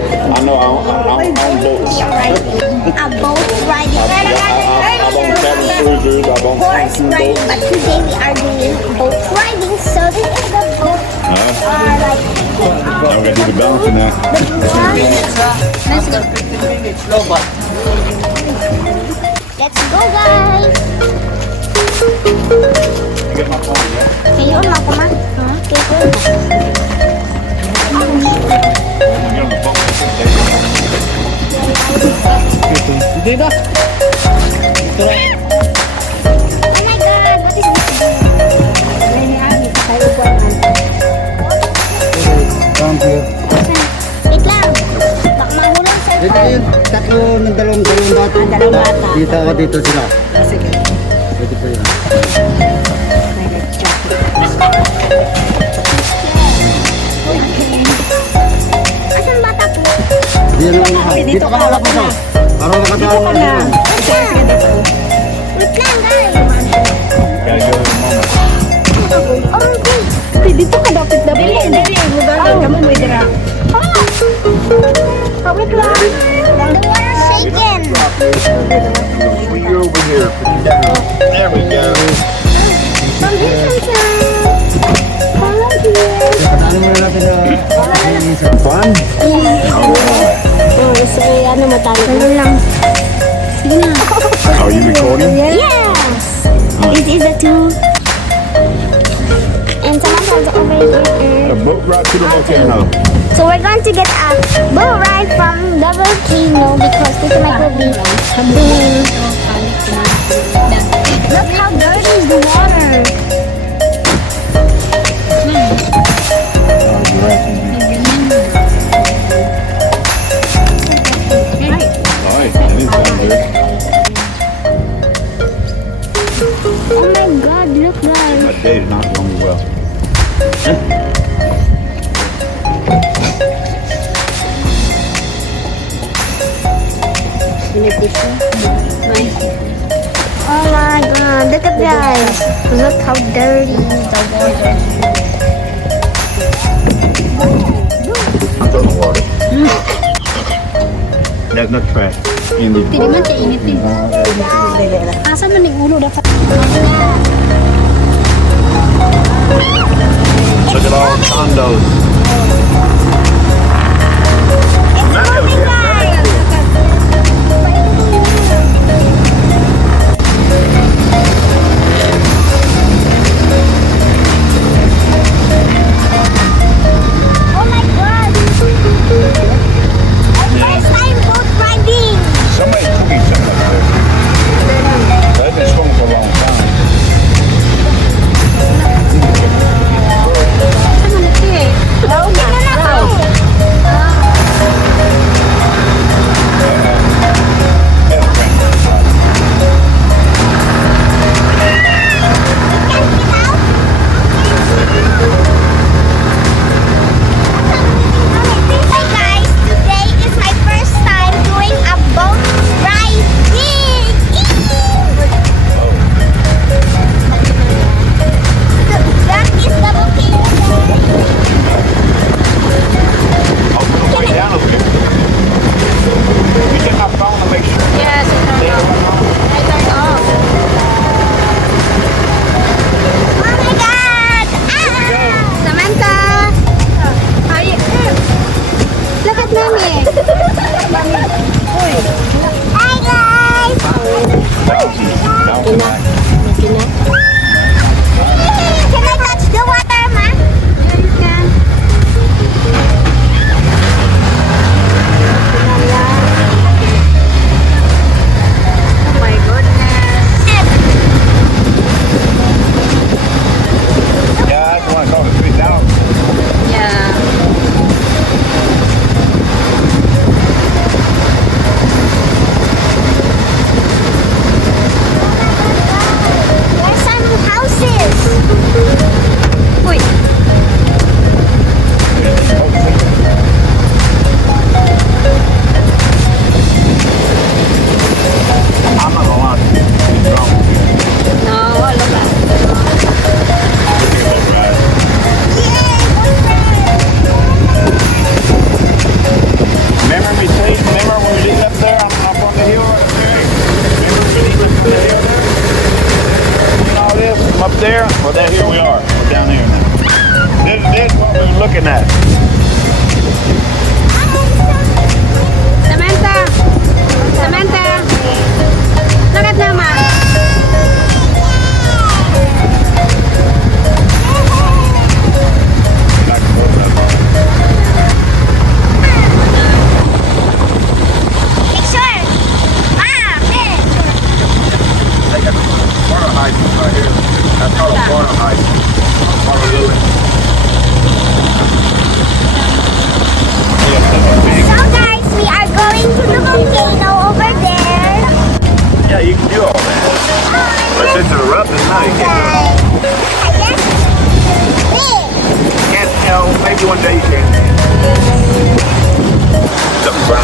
I know on boats. A boat riding. I'm on cabin cruisers. I'm on Horse riding, boats. but today we are doing boat riding. So this is the boat. Like Now we're gonna do the balancing now. let's go, guys. Get my phone, yeah? Kayo na ako man. Get on the phone. Hindi ba? Ito lang. Oh my God, what is this? Come here. Wait lang. Baka mahulog sa Dito yun, tatlo ng dalawang bata. dalawang bata. Dito ako, dito sila. Sige. Dito po yun. Asan bata po? Dito lang ako. Dito ka lang ako. Para makatawag ka na. Wait lang, guys. Gotta go in a moment. Okay. Dito ka dapat na. Dili. Mudahan ka mo, Widra. Wait lang. The water shaking. You're over here. There we go. From here, follow here. Ano muna natin sa Fun? Oh, so ano mo tayo? Ano lang. Sige na. Are you recording? Yes! This is the two. And someone has over A here. boat ride to the volcano. So we're going to get a boat ride from the volcano because this might be doing. Look how dirty is the water. Alright, that is sound good. Oh my God! Look, guys. My day is not going well. Oh my God! Look at guys. Look how dirty the water. I'm in the water. There's no trash in the Hindi man siya init eh. Asa man yung ulo dapat? Look at all the condos. Oh my God! First time boat riding. Somebody took me something there. They've been swimming for a long time. Ano na siya eh? Okay na na.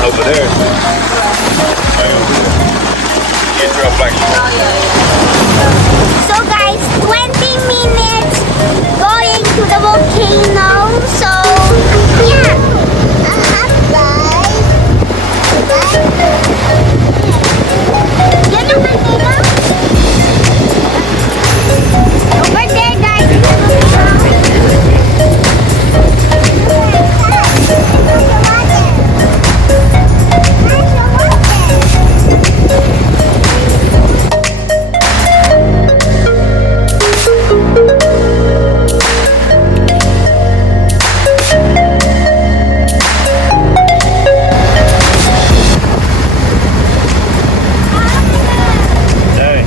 over there. Get real black smoke. So guys, 20 minutes going to the volcano. So yeah. Guys. Yan ang kanina. Over there guys. Hey,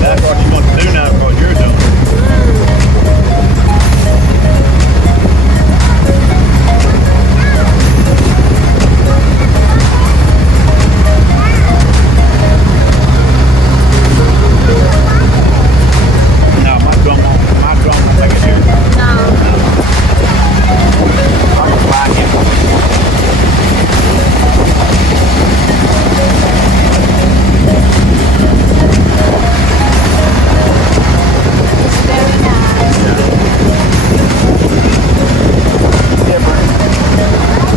that's what you're supposed to do now because you're doing it. No, my drum won't take it here. I'm gonna fly him. Yeah, Brent.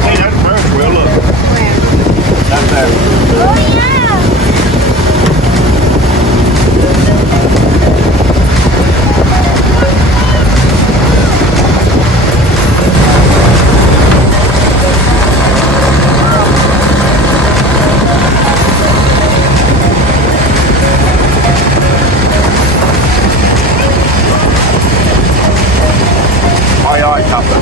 Hey, that's Merch wheel, look. That's there. Oh yeah. Aye, aye, Captain.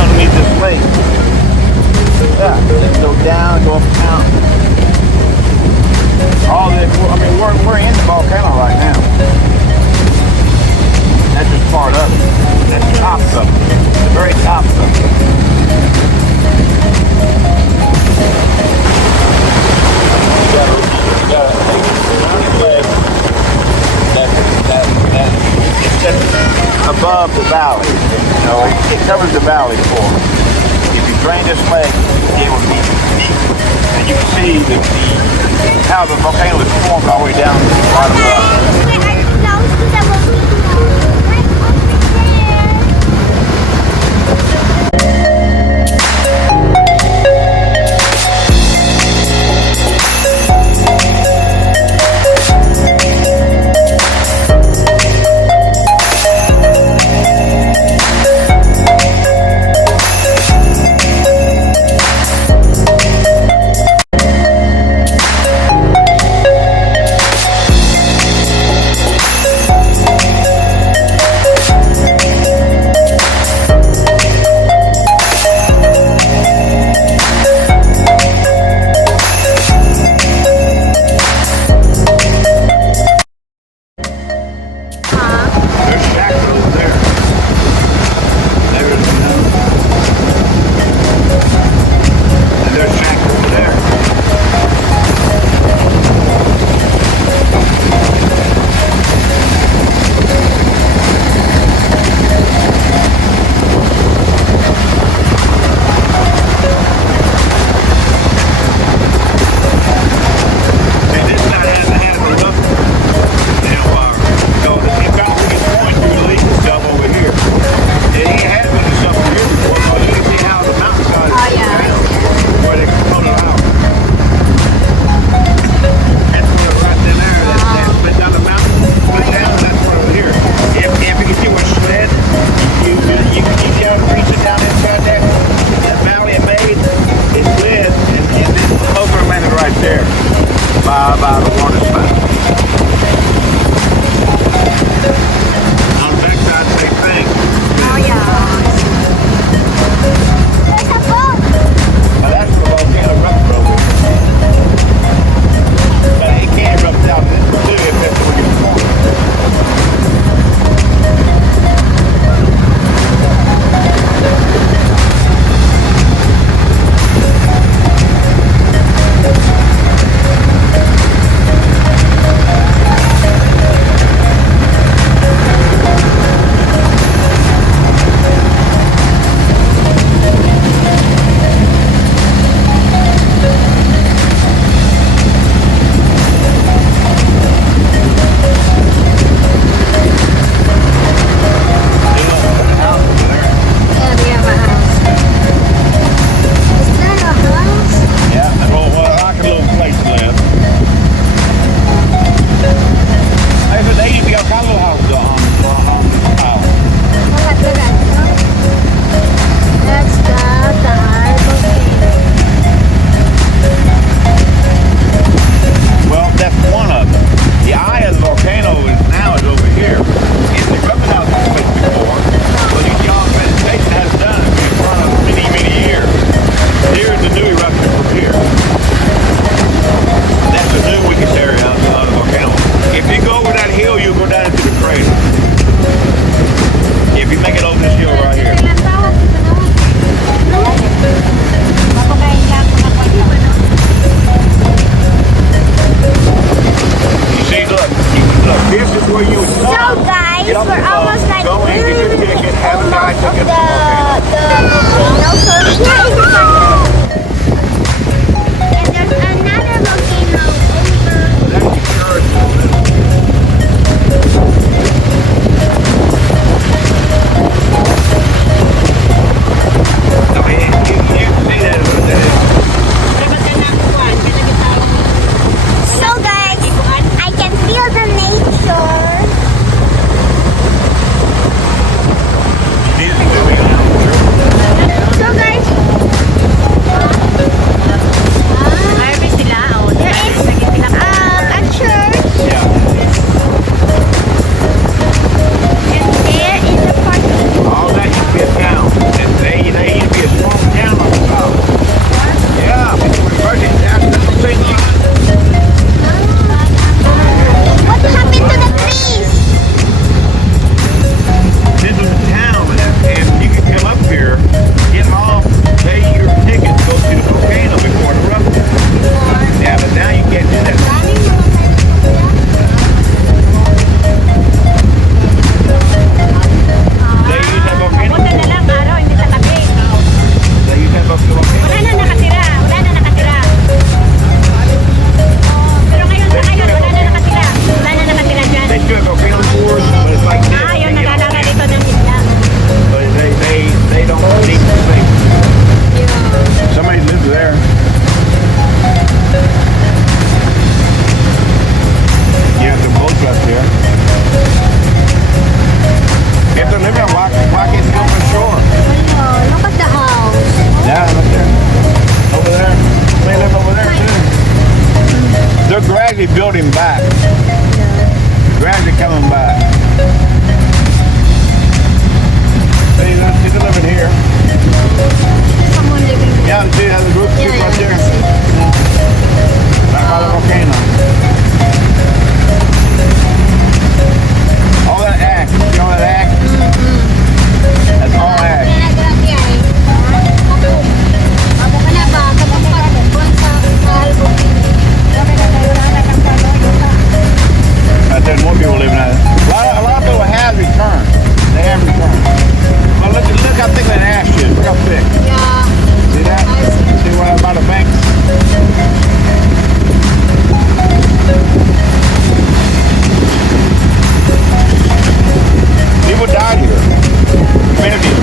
Underneath this lake. Yeah, let's go down, go up the mountain. We're in the volcano right now. That's just part of it. That's the top of it. The very top of it. You gotta take one leg it's just above the valley. You know, it covers the valley for it. If you drain this leg, it would be deep. And you can see how the volcano is formed all the way down to the bottom of the We are close to the volcano. Right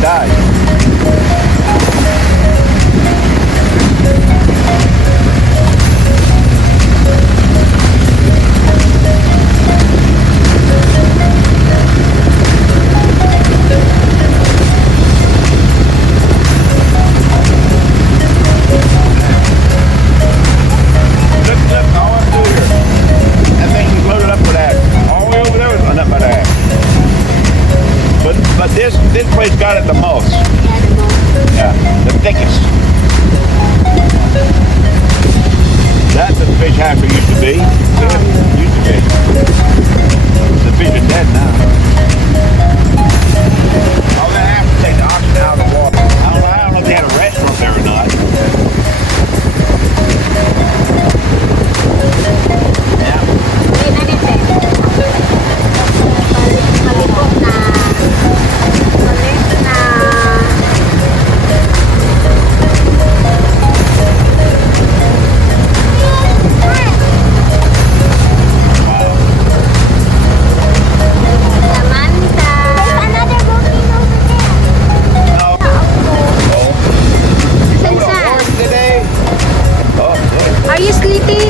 died. Look, all I'm doing here. That thing was loaded up with ash. All the way over there was loaded up with ash. But this place got it the most. Yeah, the thickest. That's what the fish hatchery used to be. Yeah, used to be. The fish are dead now. Oh, they have to take the oxygen out of the water. I don't know if they had a restaurant there or not. Yeah. Are you sleepy?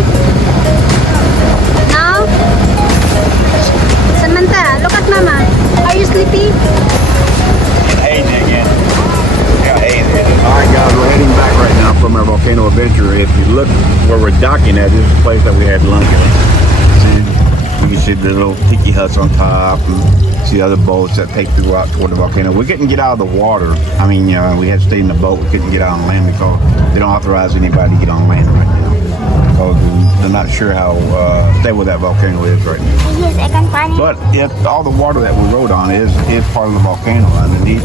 No? Samantha, look at Mama. Are you sleepy? Hazy again. Yeah, hazy. Alright guys, we're heading back right now from our volcano adventure. If you look where we're docking at, this is the place that we had lunch at. See, you can see the little tiki huts on top and see other boats that take you out toward the volcano. We couldn't get out of the water. I mean, we had to stay in the boat. We couldn't get out on land because they don't authorize anybody to get on land right now. So they're not sure how stable that volcano is right now. Yes, I can find it. But all the water that we rode on is part of the volcano underneath,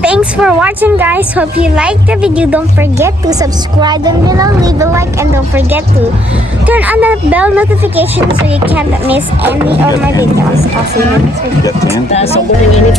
Thanks for watching, guys. Hope you liked the video. Don't forget to subscribe down below, leave a like, and don't forget to turn on the bell notification so you can't miss any of my videos. I'll see you next video. Got 10? Sobrang init.